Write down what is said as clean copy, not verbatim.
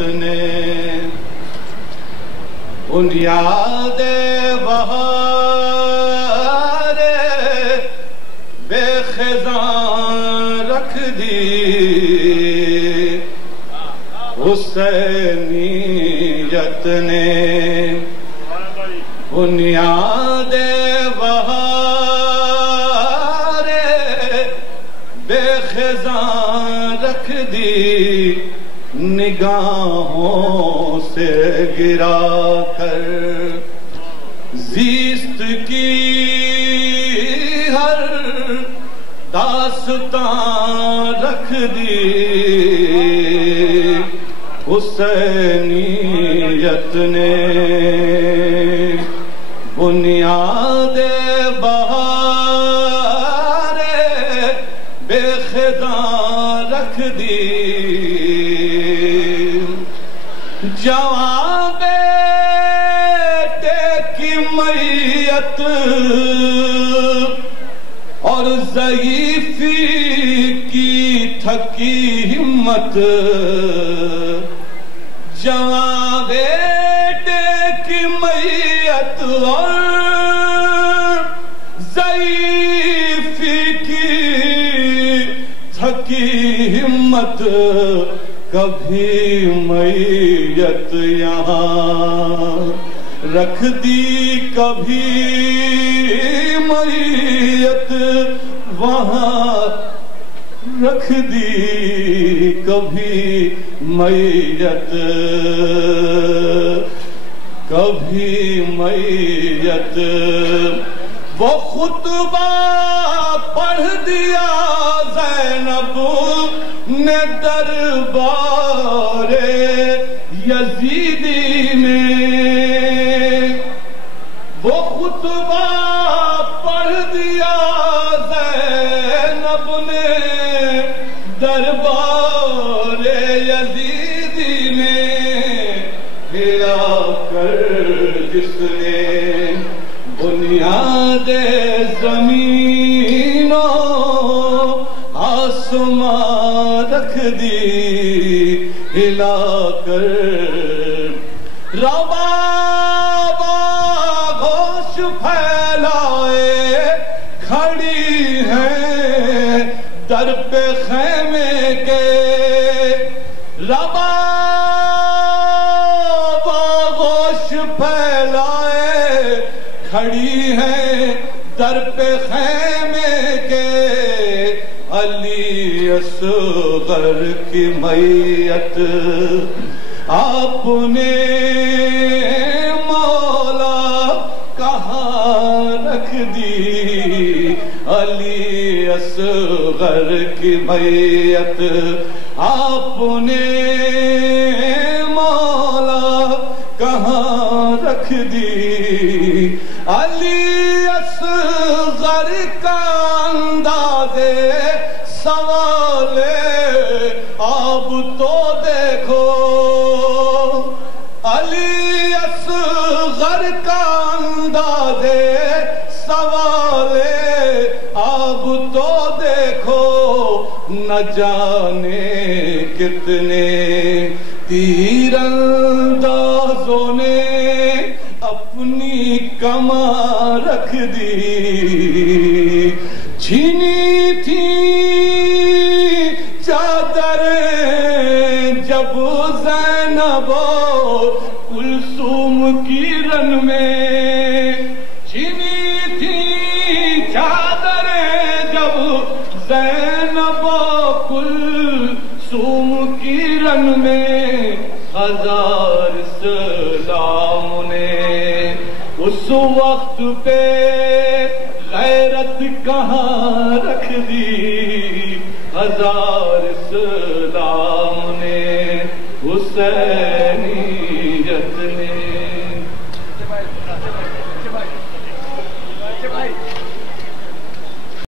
نے بنیاد بہار بے خزاں رکھ دی حسینیت نے بنیاد بہار بے خزاں رکھ دی نگاہوں سے گرا کر زیست کی ہر داستان رکھ دی حسینیت نے بنیاد بہار بے خزاں رکھ دی جوان بیٹے کی میت اور ضعیفی کی تھکی ہمت جوان بیٹے کی میت اور ضعیفی کی تھکی ہمت کبھی میت یہاں رکھ دی کبھی میت وہاں رکھ دی کبھی میت وہ خطبہ پڑھ دیا زینب نے دربار یزیدی میں وہ خطبہ پڑھ دیا زینب نے دربار یزیدی میں گرا کر جس نے بنیاد زمین و آسمان رکھ دی ہلا کر رباب آغوش پھیلائے کھڑی ہیں در پہ خیمے کے رباب آغوش پھیلائے کھڑی ہیں در پہ خیمے کے علی اصغر کی میت آپ نے مولا کہاں رکھ دی علی اصغر کی میت آپ نے مولا کہاں رکھ دی علی اصغر کا انداز سوال اب تو دیکھو علی اصغر کا انداز سوال اب تو دیکھو نہ جانے کتنے تیر اندازوں نے اپنی کماں رکھ دی چھینی تھی چادریں جب زینب کلثوم کی رن میں چھینی تھی چادریں جب زینب کلثوم کی رن میں ہزار سلام نے اس وقت پہ غیرت کہاں رکھ دی ہزار سلام نے حسینیت نے